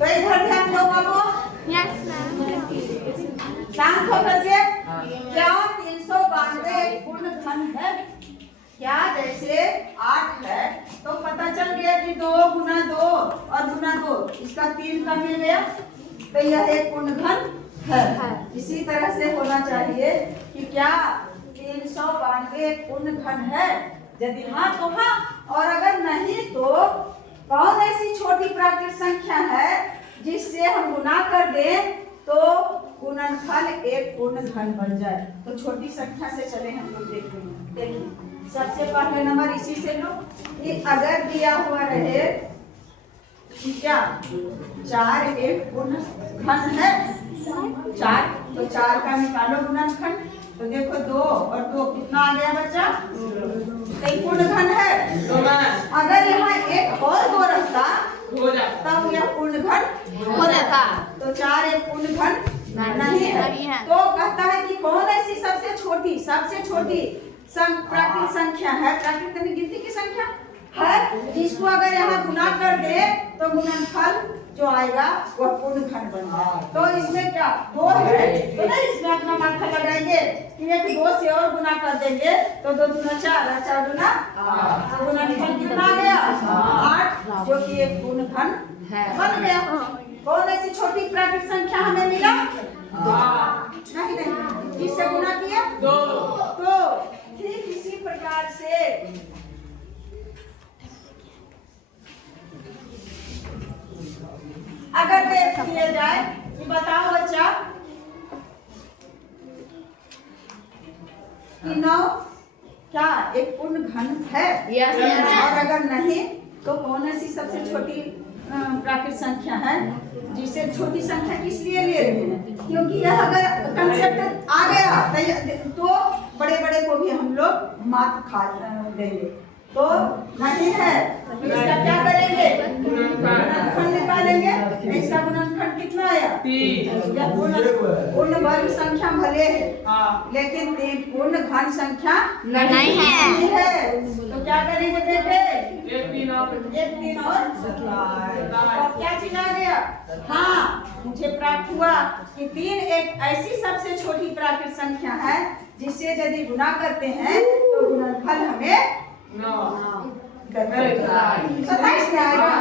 तो इधर ध्यान दो बाबू। Yes ma'am. शांत होकर के क्या 392 पूर्ण घन है? क्या जैसे 8 है तो पता चल गया कि 2 गुना 2 और गुना 2 इसका 3 का मिल गया, तो यह एक पूर्ण घन है। इसी तरह से होना चाहिए कि क्या 392 पूर्ण घन है? यदि हाँ तो हाँ, और अगर नहीं तो कौन ऐसी छोटी प्राकृतिक संख्या है जिससे हम गुना कर दें तो गुणनफल एक पूर्ण घन बन जाए? तो छोटी संख्या से चले हम लोग देखेंगे। देखिए सबसे पहले नंबर इसी से लो कि अगर दिया हुआ रहे कि क्या 4 एक पूर्ण घन है, 4 तो 4 का निकालो गुणनखंड, तो देखो 2 और 2 कितना आ गया बच्चा? एक पूर्ण घन है। अगर यहाँ एक और 2 रहता तब यह पूर्ण घन हो जाता, तो 4 एक पूर्ण घन नहीं है। तो कहता है कि कौन ऐसी सबसे छोटी प्राकृतिक संख्या है, प्राकृतिक गिनती की संख्या है जिसको अगर यहाँ गुना कर दे तो गुणनफल जो आएगा वह पूर्ण घन बन जाएगा। तो इसमें क्या 2 है तो नहीं इसमें अपना माथा लगाएंगे कि एक 2 से और गुना कर देंगे तो 2 दूना 4 और 4 दूना तो गुणनफल कितना आ गया? 8, जो कि एक पूर्ण घन बन गया। कौन ऐसी छोटी प्राकृतिक संख्या हमें मिला? नहीं जिससे गुना किया 2। तो ठीक इसी प्रकार से अगर देख लिया जाए कि बताओ बच्चा कि 9 क्या एक पूर्ण घन है? Yes, और अगर नहीं तो कौन ऐसी सबसे छोटी प्राकृतिक संख्या है जिसे छोटी संख्या किस लिए ले रहे हैं? क्योंकि यह अगर कंसेप्ट आ गया तो बड़े बड़े को भी हम लोग मात खा देंगे। तो नहीं है इसका क्या करेंगे? गुणनखंड निकालेंगे। इसका गुणनखंड कितना आया? 3। पूर्ण वर्ग संख्या भले है लेकिन पूर्ण घन संख्या नहीं है। तो क्या करेंगे बेटे? एक 3 और क्या चीज आ गया? हाँ मुझे प्राप्त हुआ कि 3 एक ऐसी सबसे छोटी प्राकृतिक संख्या है जिससे यदि गुना करते हैं तो गुणनफल हमें 27 में आएगा।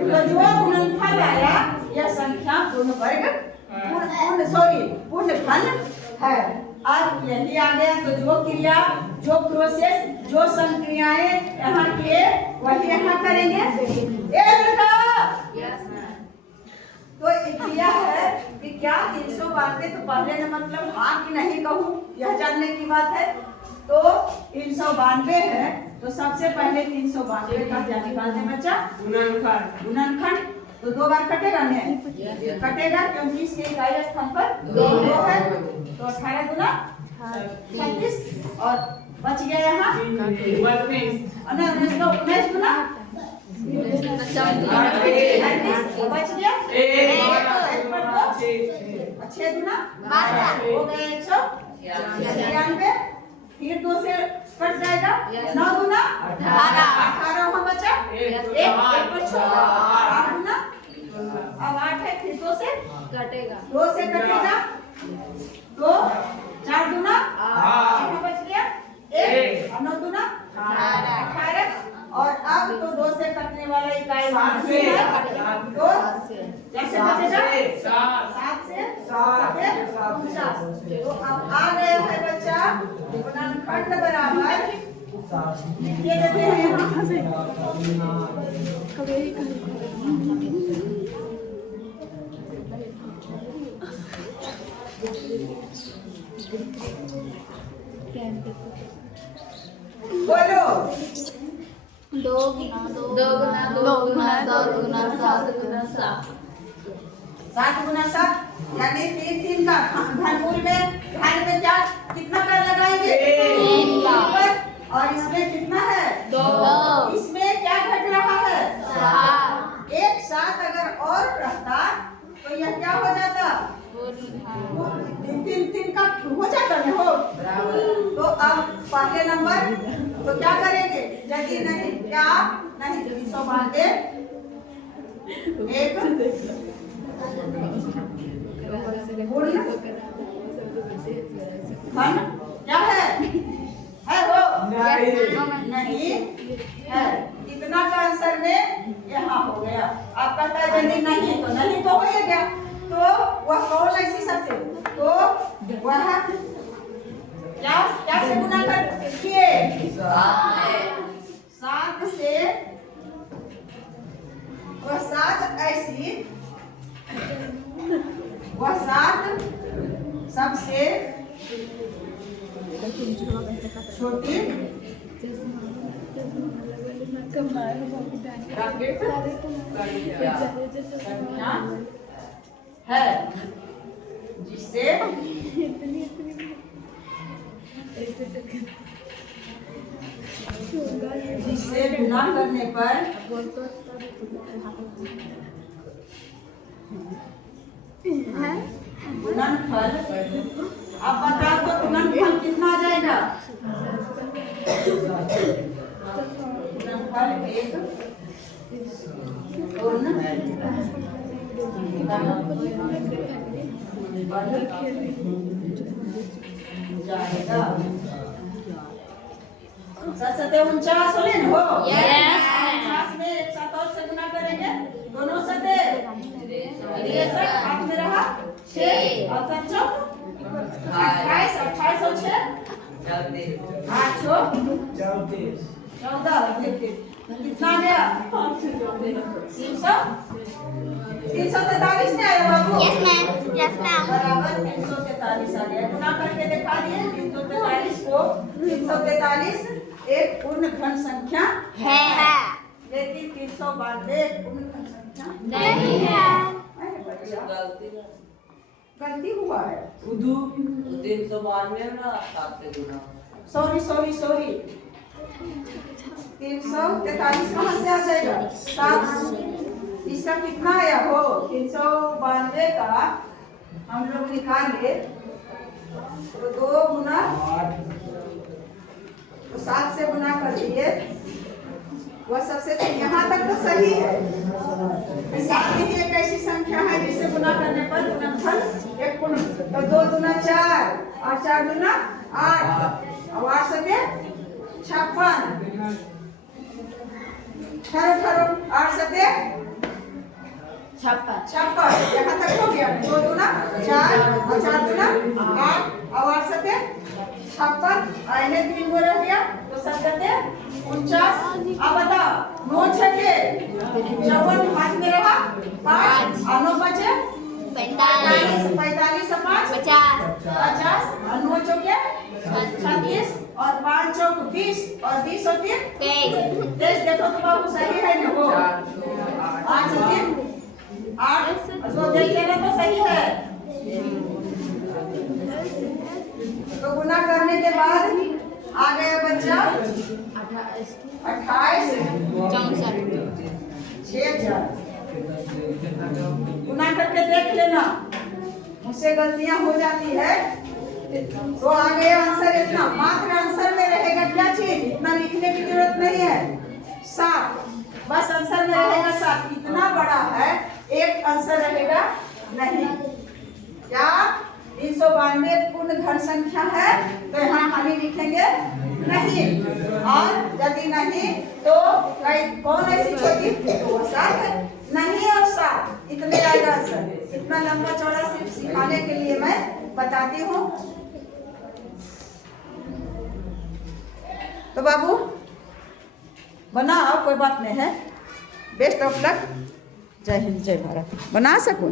तो जो गुणनफल आया यह संख्या पूर्ण वर्ग पूर्ण घन है। अब यही आ गया तो जो क्रिया जो प्रोसेस जो संक्रियाएं यहाँ किए वही यहाँ करेंगे। तो क्रिया है कि क्या 392 तो पहले न मतलब हाँ कि नहीं कहूँ यह जानने की बात है। तो 392 है तो सबसे पहले 392 का क्या निकालते हैं बच्चा? गुणनखंड। तो 2 बार कटेगा नहीं? कटेगा क्योंकि इसके इकाई स्थान पर 2 है। तो 18 गुना 36 और बच गया यहाँ 19 गुना बच गया 6 गुना हो गया 196। फिर 2 से कट जाएगा 9 गुना 18 वहाँ बचा 1 बचा 8 गुना। अब 8 है फिर 2 से कटेगा 2 से कटेगा 2 4 गुना यहाँ बच गया 1 और 9 गुना 18। और अब तो 2 से कटने वाला इकाई से तो कैसे बचेगा? 7 से 49। तो अब आ गया है बच्चा गुणनखंड बराबर लिखिए देते हैं यहाँ से बोलो 2 गुना 2 गुना 2 गुना 2 गुना 7 गुना 7 गुना 7 यानी 3 का घनमूल में क्या कितना का लगाएंगे? 3 का। और इसमें कितना है? 2। इसमें क्या घट रहा है? 7। एक 7 अगर और रहता तो यह क्या हो जाता? 3 का हो जाता है हो। तो अब पहले नंबर तो क्या करेंगे? यदि नहीं क्या नहीं 392 एक पूर्ण घन क्या है वो नहीं है। इतना का आंसर में यहाँ हो गया। आप कहता है यदि नहीं तो नहीं तो हो ही गया। तो वह कौन ऐसी सत्य तो वह क्या क्या से गुना कर देखिए 7 से वह 7 ऐसी वह 7 सबसे छोटी संख्या है जिससे गुना करने पर गुणनफल अब बताओ तो गुणनफल कितना आ जाएगा। गुणनफल एक पूर्ण जाएगा। 49 हो लेन हो 49 में एक साथ और से गुना करेंगे दोनों सते 63 हाथ में रहा 6 और 7 28 28 और 6 8 14 देखिए कितना गया 343 में आया बाबू। यस मैम बराबर 343 आ गया। गुना करके दिखा दिए 343 को 343 एक पूर्ण घन संख्या है लेकिन 392 एक पूर्ण घन संख्या नहीं है। अरे बच्चा गलती हुआ है। 392 ना 7 से गुना सॉरी 343 कहाँ से आ जाएगा 7 इसका कितना आया हो 392 का हम लोग निकाले तो 2 गुना तो 7 से गुना कर दिए वह सबसे यहाँ तक तो सही है। 7 ही एक ऐसी संख्या है जिसे गुना करने पर गुणनफल एक पूर्ण तो 2 दूना 4 और 4 दूना 8 और 8 सके 56 ठहरो 8 सके 56 यहाँ तक हो गया। 2 दूना 4 और 4 दूना 8 और 8 सके 56 आइने 3 गो रह गया तो 7 49। अब बताओ 9 छके 54 हाथ में रहा 5 और 9 बचे 45 और 5 50 और 9 चौके 36 और 5 चौक 20 और 20 और 3 23 देखो तो बाबू सही है ना वो 8 से 8 तो देख लेना तो सही है। तो गुना करने के बाद आ गया बच्चा 28 6 गुना करके देख लेना मुझसे गलतियां हो जाती है। तो आ गया आंसर इतना मात्र आंसर में रहेगा क्या चीज इतना लिखने की जरूरत नहीं है 7 बस आंसर में रहेगा 7 इतना बड़ा है एक आंसर रहेगा नहीं। क्या 392 पूर्ण घन संख्या है तो यहाँ खाली लिखेंगे नहीं और यदि नहीं तो कौन ऐसी छोटी तो 7 है नहीं और 7 इतने आएगा आंसर। इतना लंबा चौड़ा सिर्फ सिखाने के लिए मैं बताती हूँ। तो बाबू बनाओ कोई बात नहीं है। Best of luck. जय हिंद जय भारत। बना सको।